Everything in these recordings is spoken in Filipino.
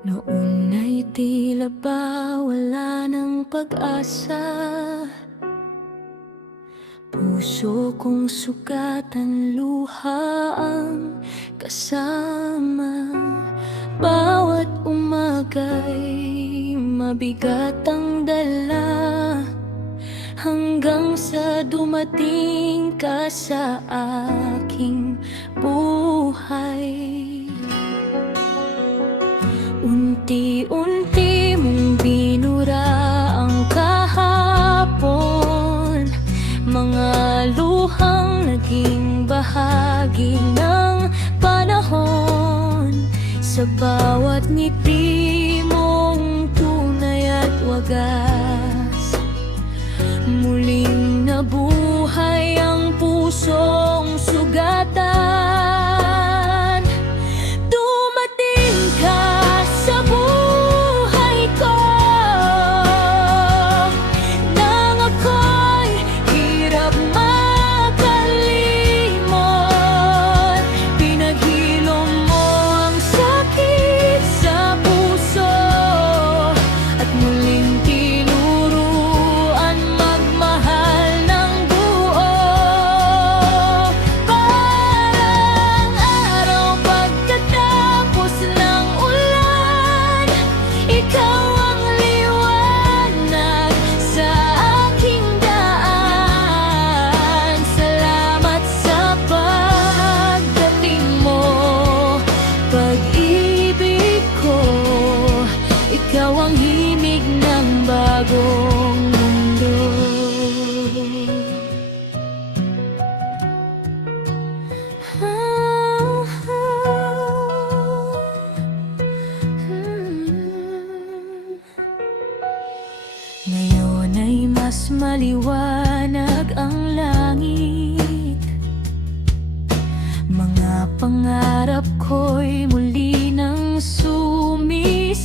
Noon ay tila ba wala ng pag-asa. Puso kong sugatan, luha ang kasama. Bawat umaga'y mabigat ang dala, hanggang sa dumating ka sa aking buhay. Unti-unti mong binura ang kahapon, mga luhang naging bahagi ng panahon. Sa bawat ngiti mong tunay at wagas, muling nabuhay ang pusong sugatan. Dumating ka sa buhay ko nang ako'y hirap makalimot. Pinaghilom mo ang sakit sa puso at muling tinuruan magmahal ng buo. Parang araw pagkatapos ng ulan, ikaw ang liwanag sa aking daan. Salamat sa pagdating mo, pag-ibig ko. Ikaw ang himig ng bagong mundo. Ngayon ay mas maliwanag ang langit. Mga pangarap ko'y muli nang sumisilip.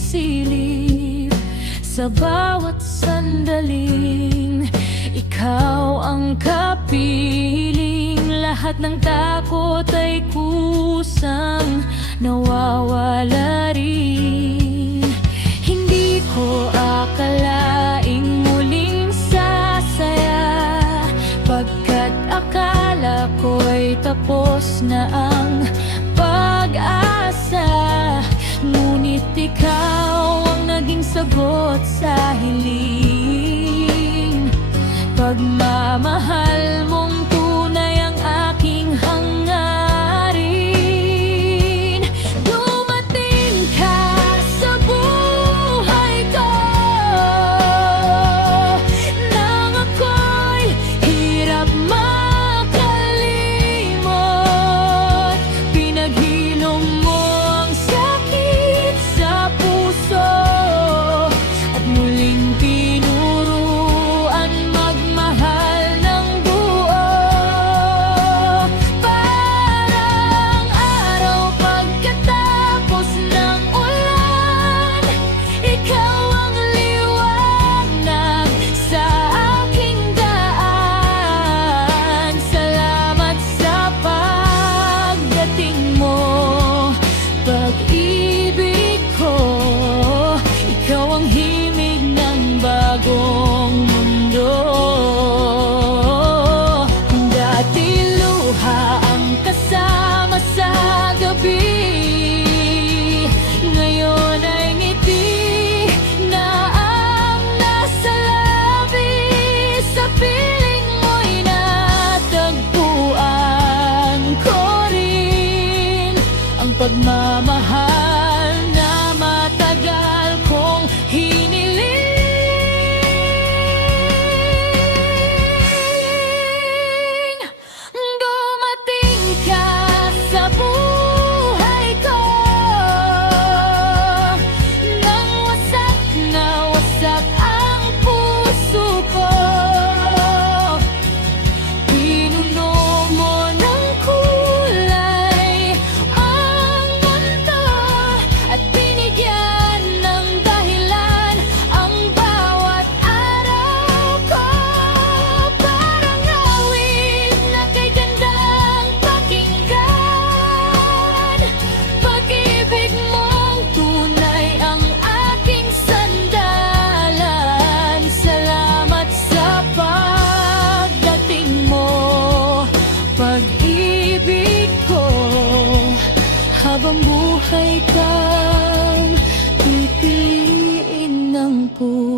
Sa bawat sandaling ikaw ang kapiling. Lahat ng takot ay kusang nawawala rin. Hindi ko akalaing muling sasaya, pagkat akala ko'y tapos na ang pag-asa. Ngunit ikaw ang naging sagot sa hiling. Pagmamahal mong tunay ang aking hangarin. Dumating ka sa buhay ko nang ako'y hirap makalimot. Pinaghilom mo ang sakit sa puso at muling tinuruan magmahal ng buo. buhay kang pipiliin ng puso.